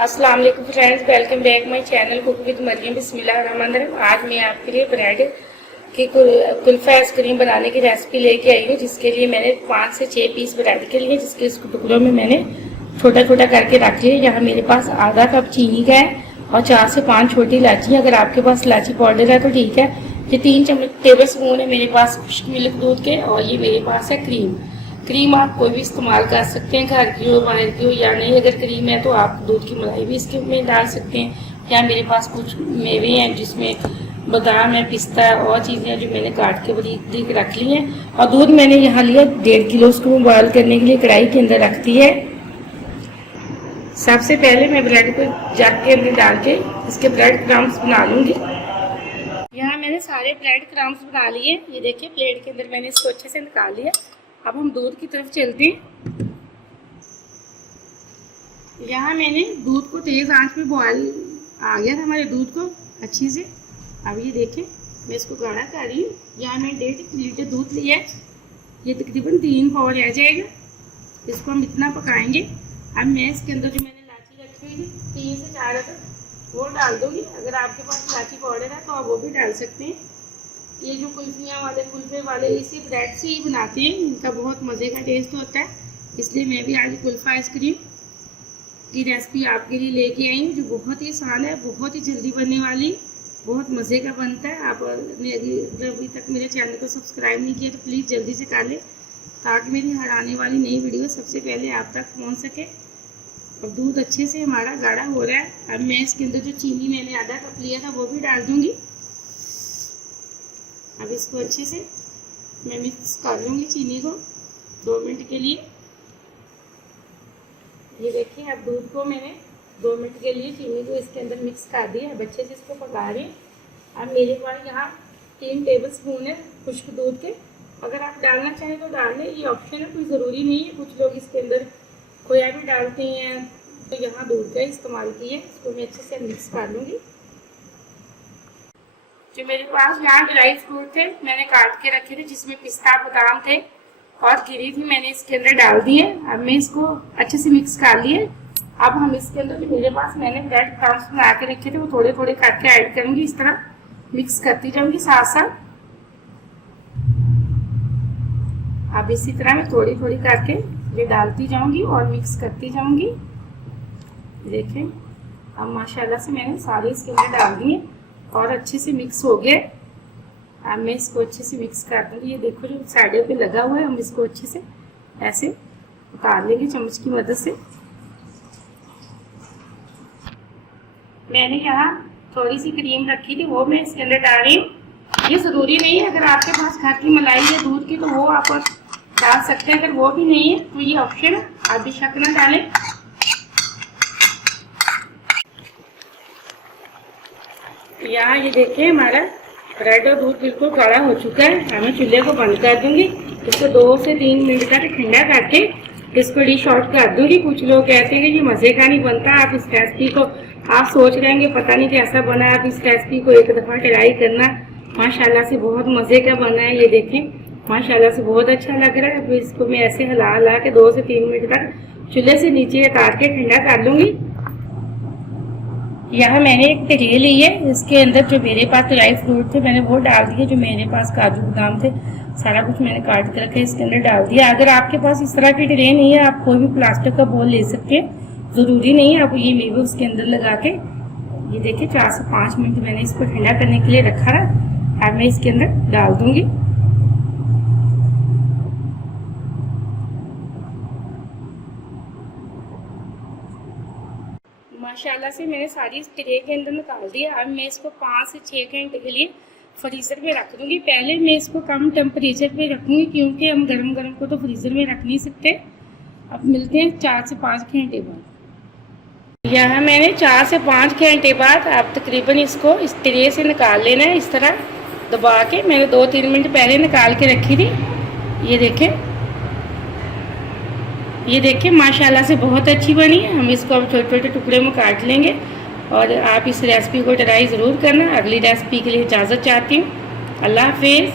अस्सलाम वालेकुम friends, welcome back my channel cook with Mariam. बिस्मिल्लाहिर्रहमानिर्रहीम। आज मैं आपके लिए ब्रेड की कुल्फा आइसक्रीम बनाने की रेसिपी लेके आई हूँ, जिसके लिए मैंने 5 से 6 पीस ब्रेड के लिए, जिसके इसको टुकड़ों में मैंने छोटा छोटा करके रख लिया। यहाँ मेरे पास आधा कप चीनी का है और 4 से 5 छोटी इलायची। अगर आपके पास इलायची पाउडर है तो ठीक है। ये 3 टेबल स्पून है मेरे पास खुश्क मिल्क दूध के, और ये मेरे पास है क्रीम आप कोई भी इस्तेमाल कर सकते हैं, घर की हो बाहर की हो या नहीं। अगर क्रीम है तो आप दूध की मलाई भी इसके में डाल सकते हैं। या मेरे पास कुछ मेवे हैं जिसमें बादाम है, पिस्ता है और चीज़ें हैं जो मैंने काट के बारीक रख ली हैं। और दूध मैंने यहाँ लिया 1.5 किलो। उसको बॉयल करने के लिए कढ़ाई के अंदर रख दी है। सबसे पहले मैं ब्रेड को जग के अंदर डाल के इसके ब्रेड क्रम्स बना लूँगी। यहाँ मैंने सारे ब्रेड क्रम्स बना लिए। ये देखिए प्लेट के अंदर मैंने इसको अच्छे से निकाल लिया। अब हम दूध की तरफ चलते हैं। यहाँ मैंने दूध को तेज़ आंच में बॉयल आ गया था हमारे दूध को अच्छी से। अब ये देखें मैं इसको गाढ़ा कर रही हूँ। यहाँ मैंने 1.5 लीटर दूध लिया है। ये तकरीबन 3 पाव रह जाएगा। इसको हम इतना पकाएंगे। अब मैं इसके अंदर जो मैंने इलायची रखी हुई थी 3 से 4 अदद वो डाल दूँगी। अगर आपके पास इलायची पाउडर है तो आप वो भी डाल सकते हैं। ये जो कुल्फियाँ वाले कुल्फे वाले इसी ब्रेड से ही बनाते हैं, इनका बहुत मज़े का टेस्ट होता है। इसलिए मैं भी आज कुल्फा आइसक्रीम की रेसिपी आपके लिए लेके आई हूँ, जो बहुत ही आसान है, बहुत ही जल्दी बनने वाली, बहुत मज़े का बनता है। आपने अभी तक मेरे चैनल को सब्सक्राइब नहीं किया तो प्लीज़ जल्दी से कर लें, ताकि मेरी हर आने वाली नई वीडियो सबसे पहले आप तक पहुँच सके। और दूध अच्छे से हमारा गाढ़ा हो रहा है। अब मैं इसके अंदर जो चीनी मैंने आधा कप लिया था वो भी डाल दूँगी। अब इसको अच्छे से मैं मिक्स कर लूँगी चीनी को 2 मिनट के लिए। ये देखिए अब दूध को मैंने 2 मिनट के लिए चीनी को इसके अंदर मिक्स कर दिया। अब अच्छे से इसको पका रही हूँ। अब मेरे पास यहाँ 3 टेबल स्पून है खुश्क दूध के। अगर आप डालना चाहें तो डाल लें, ये ऑप्शन है, कोई ज़रूरी नहीं है। कुछ लोग इसके अंदर खोया भी डालते हैं, तो यहाँ दूध का इस्तेमाल किया। इसको मैं अच्छे से मिक्स कर लूँगी। जो मेरे पास यहाँ ड्राई फ्रूट थे मैंने काट के रखे थे, जिसमें पिस्ता बादाम थे और गिरी थी, मैंने इसके अंदर डाल दिए। अब मैं इसको अच्छे से मिक्स कर लिए। अब हम इसके अंदर जो मेरे पास मैंने ब्रेड क्रम्स बना के रखे थे वो थोड़े थोड़े करके ऐड करूँगी। इस तरह मिक्स करती जाऊँगी साथ साथ। अब इसी तरह मैं थोड़ी थोड़ी करके ये डालती जाऊँगी और मिक्स करती जाऊँगी। देखें अब माशाल्लाह से मैंने सारे इसके अंदर डाल दिए और अच्छे से मिक्स हो गए। अब मैं इसको अच्छे से मिक्स कर दूँगी। ये देखो जो साइडों पे लगा हुआ है, हम इसको अच्छे से ऐसे उतार लेंगे चम्मच की मदद से। मैंने यहाँ थोड़ी सी क्रीम रखी थी वो मैं इसके अंदर डाल रही हूँ। ये ज़रूरी नहीं है, अगर आपके पास घर की मलाई है दूध की तो वो आप डाल सकते हैं। अगर वो भी नहीं है तो ये ऑप्शन है, आप भी शक न डालें। यहाँ ये देखिए हमारा ब्रेड और दूध बिल्कुल गाढ़ा हो चुका है। मैं चूल्हे को बंद कर दूंगी। इसको 2 से 3 मिनट तक ठंडा करके इसको डिश आउट कर दूंगी। कुछ लोग कहते हैं कि ये मज़े का नहीं बनता। आप इस रेसिपी को आप सोच रहे होंगे पता नहीं कैसा बना है। आप इस रेसिपी को एक दफ़ा ट्राई करना, माशाल्लाह से बहुत मज़े का बना है। ये देखें माशाल्लाह से बहुत अच्छा लग रहा है। अब इसको मैं ऐसे हिला के 2 से 3 मिनट तक चूल्हे से नीचे उतार के ठंडा कर लूँगी। यहाँ मैंने एक ट्रे ली है, इसके अंदर जो मेरे पास ड्राई फ्रूट थे मैंने वो डाल दिए। जो मेरे पास काजू बादाम थे सारा कुछ मैंने काट के रखा इसके अंदर डाल दिया। अगर आपके पास इस तरह की ट्रे नहीं है आप कोई भी प्लास्टिक का बोल ले सकते हैं, ज़रूरी नहीं है। आप ये मेवे उसके अंदर लगा के ये देखिए 4 से 5 मिनट मैंने इसको ठंडा करने के लिए रखा है। अब मैं इसके अंदर डाल दूँगी। माशाल्लाह से मैंने सारी इस ट्रे के अंदर निकाल दिया। अब मैं इसको 5 से 6 घंटे के लिए फ्रीज़र में रख दूँगी। पहले मैं इसको कम टेम्परेचर पे रखूँगी क्योंकि हम गरम को तो फ्रीज़र में रख नहीं सकते। अब मिलते हैं 4 से 5 घंटे बाद। यहाँ मैंने 4 से 5 घंटे बाद अब तकरीबन इसको इस ट्रे से निकाल लेना है। इस तरह दबा के मैंने 2-3 मिनट पहले निकाल के रखी थी। ये देखें माशाल्लाह से बहुत अच्छी बनी है। हम इसको अब छोटे छोटे टुकड़े में काट लेंगे और आप इस रेसिपी को ट्राई ज़रूर करना। अगली रेसिपी के लिए इजाज़त चाहती हूँ। अल्लाह हाफिज़।